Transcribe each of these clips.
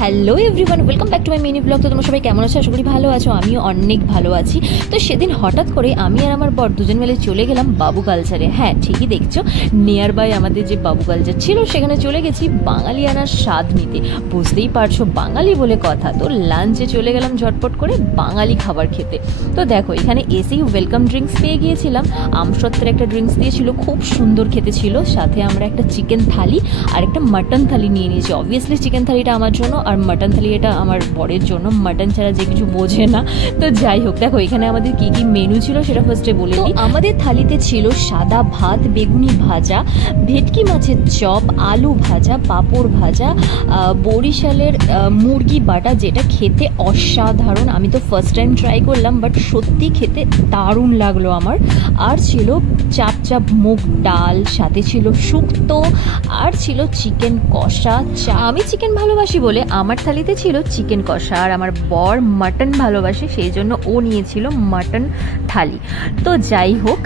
Hello everyone, welcome back to my mini blog. তো তোমরা সবাই কেমন আছো? আশা করি ভালো আছো। আমিও অনেক ভালো আছি। তো সেদিন হঠাৎ করে আমি আর আমার বর দুজন মিলে চলে গেলাম বাবু কালচারে। হ্যাঁ, ঠিকই দেখছো, নিয়ার বাই আমাদের যে বাবু কালচার ছিল সেখানে চলে গেছি বাঙালিয়ানার স্বাদ নিতে। বুঝতেই পারছো, বাঙালি বলে কথা। তো লাঞ্চে চলে গেলাম ঝটপট করে বাঙালি খাবার খেতে। তো দেখো, এখানে এসেই ওয়েলকাম ড্রিঙ্কস পেয়ে গিয়েছিলাম। আমসত্ত্বের একটা ড্রিঙ্কস দিয়েছিল, খুব সুন্দর খেতে ছিল। সাথে আমরা একটা চিকেন থালি আর একটা মাটন থালি নিয়ে নিয়েছি। অবভিয়াসলি চিকেন থালিটা আমার জন্য আর মাটন থালি এটা আমার বরের জন্য। মাটন ছাড়া যে কিছু বোঝে না। তো যাই হোক, দেখো এখানে আমাদের কি কি মেনু ছিল সেটা ফার্স্টে বলে দিই। আমাদের থালিতে ছিল সাদা ভাত, বেগুনি ভাজা, ভেটকি মাছের চপ, আলু ভাজা, পাঁপড় ভাজা, বরিশালের মুরগি বাটা, যেটা খেতে অসাধারণ। আমি তো ফার্স্ট টাইম ট্রাই করলাম, বাট সত্যি খেতে দারুণ লাগলো আমার। আর ছিল চাপ চাপ মুগ ডাল, সাথে ছিল শুক্তো, আর ছিল চিকেন কষা। আমি চিকেন ভালোবাসি বলে আমার থালিতে ছিল চিকেন কষা, আর আমার বর মাটন ভালোবাসে সেই জন্য ও নিয়েছিল মাটন থালি। তো যাই হোক,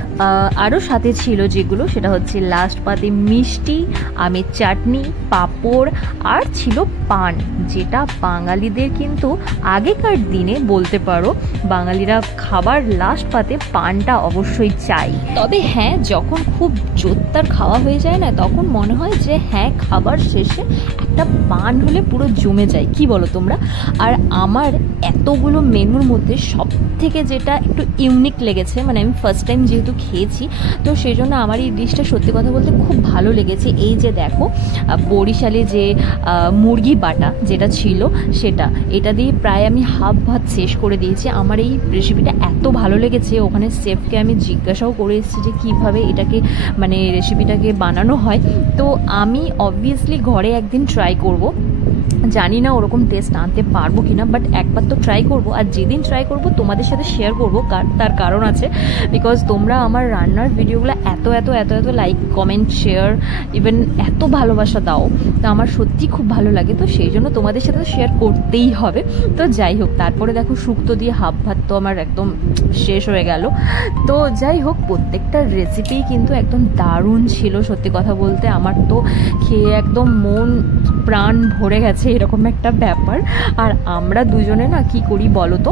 আরও সাথে ছিল যেগুলো, সেটা হচ্ছে লাস্ট পাতে মিষ্টি, আমের চাটনি, পাঁপড়, আর ছিল পান, যেটা বাঙালিদের কিন্তু আগেকার দিনে বলতে পারো বাঙালিরা খাবার লাস্ট পাতে পানটা অবশ্যই চাই। তবে হ্যাঁ, যখন খুব জোরদার খাওয়া হয়ে যায় না, তখন মনে হয় যে হ্যাঁ, খাবার শেষে একটা পান হলে পুরো জমে যায়। কি বলো তোমরা? আর আমার এতগুলো মেনুর মধ্যে সব থেকে যেটা একটু ইউনিক লেগেছে, মানে আমি ফার্স্ট টাইম যেহেতু খেয়েছি, তো সেই জন্য আমার এই ডিশটা সত্যি কথা বলতে খুব ভালো লেগেছে। এই যে দেখো, বরিশালে যে মুরগি বাটা যেটা ছিল সেটা, এটা দিয়ে প্রায় আমি হাফ ভাত শেষ করে দিয়েছি। আমার এই রেসিপিটা এত ভালো লেগেছে, ওখানে শেফকে আমি জিজ্ঞাসাও করে এসেছি যে কীভাবে এটাকে মানে রেসিপিটাকে বানানো হয়। তো আমি অবভিয়াসলি ঘরে একদিন ট্রাই করব। জানি না ওরকম টেস্ট আনতে পারবো কিনা, বাট একবার তো ট্রাই করব। আর যেদিন ট্রাই করব তোমাদের সাথে শেয়ার করবো, তার কারণ আছে। বিকজ তোমরা আমার রান্নার ভিডিওগুলো এত এত এত এত লাইক, কমেন্ট, শেয়ার, ইভেন এত ভালোবাসা দাও, তো আমার সত্যি খুব ভালো লাগে। তো সেই জন্য তোমাদের সাথে শেয়ার করতেই হবে। তো যাই হোক, তারপরে দেখো শুক্তো দিয়ে হাফ ভাত তো আমার একদম শেষ হয়ে গেল। তো যাই হোক, প্রত্যেকটা রেসিপি কিন্তু একদম দারুণ ছিল। সত্যি কথা বলতে আমার তো খেয়ে একদম মন প্রাণ ভরে গেছে, এরকম একটা ব্যাপার। আর আমরা দুজনে না কি করি বলো তো,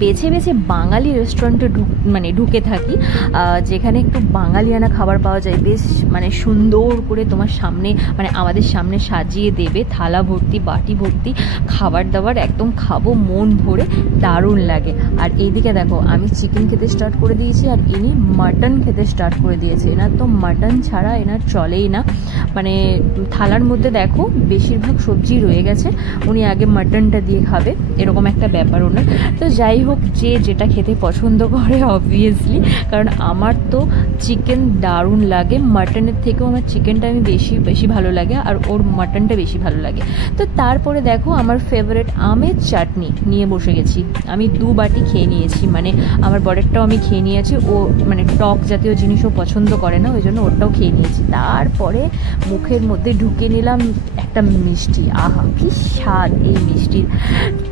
বেছে বেছে বাঙালি রেস্টুরেন্টে ঢুকে থাকি, যেখানে একটু বাঙালিয়ানা খাবার পাওয়া যায়। বেশ মানে সুন্দর করে তোমার সামনে, মানে আমাদের সামনে সাজিয়ে দেবে, থালা ভর্তি, বাটি ভর্তি খাবার দাবার, একদম খাবো মন ভরে, দারুণ লাগে। আর এইদিকে দেখো, আমি চিকেন খেতে স্টার্ট করে দিয়েছি, আর ইনি মাটন খেতে স্টার্ট করে দিয়েছে। এনার তো মাটন ছাড়া এনার চলেই না। মানে থালার মধ্যে দেখো বেশিরভাগ সবজি রয়ে গেছে, উনি আগে মাটনটা দিয়ে খাবে, এরকম একটা ব্যাপার ওনার। তো যাই হোক, যে যেটা খেতে পছন্দ করে অবভিয়াসলি, কারণ আমার তো চিকেন দারুণ লাগে, মাটনের থেকেও আমার চিকেনটা আমি বেশি ভালো লাগে, আর ওর মাটনটা বেশি ভালো লাগে। তো তারপরে দেখো, আমার ফেভারিট আমের চাটনি নিয়ে বসে গেছি। আমি 2 বাটি খেয়ে নিয়েছি, মানে আমার বরেরটাও আমি খেয়ে নিয়েছি। ও মানে টক জাতীয় জিনিসও পছন্দ করে না, ওই জন্য ওরটাও খেয়ে নিয়েছি। তারপরে মুখের মধ্যে ঢুকে নিলাম একটা মিষ্টি। আহা, কি স্বাদ এই মিষ্টির!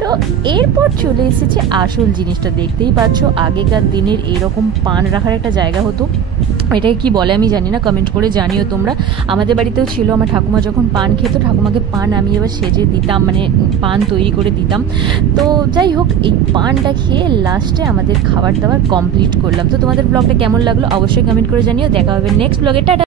তো এরপর চলে এসেছে আসল জিনিসটা। দেখতেই পাচ্ছ, আগেকার দিনের এইরকম পান রাখার একটা জায়গা হতো, এটাকে কি বলে আমি জানি না, কমেন্ট করে জানিও তোমরা। আমাদের বাড়িতেও ছিল, আমার ঠাকুমা যখন পান খেত, ঠাকুমাকে পান আমি এবার সেজে দিতাম, মানে পান তৈরি করে দিতাম। তো যাই হোক, এই পানটা খেয়ে লাস্টে আমাদের খাবার দাবার কমপ্লিট করলাম। তো তোমাদের ব্লগটা কেমন লাগলো অবশ্যই কমেন্ট করে জানিও। দেখা হবে নেক্সট ব্লগে। টাটা।